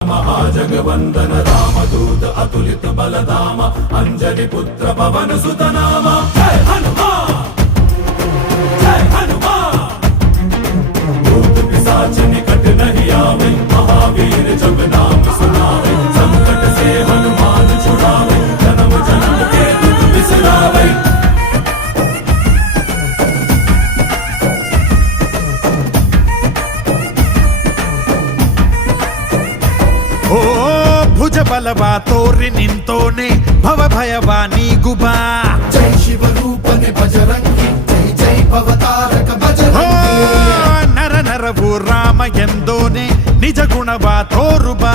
महाजगवंदन रामदूत अतुलित बलधाम अंजनी पुत्र पवन सुत नाम जय हनुमान जय हनुमान भूत पिशाच निकट नहीं आवे महावीर जब नाम सुनावे संकट से हनुमान छुड़ावे जन्म जन्म के दुख बिसरावे। ಓ ಭುಜ ಬಲವಾ ತೋರಿ ನಿಂತೋನೆ ಭವ ಭಯವಾ ನೀಗುಬಾ ಜೈ ಶಿವ ರೂಪನೆ ಬಜರಂಗಿ ಜೈ ಜೈ ಭವತಾರಕ ಬಜರಂಗಿ ನರ ನರವು ರಾಮ ಎಂದೋನೆ ನಿಜ ಗುಣವಾ ತೋರುಬಾ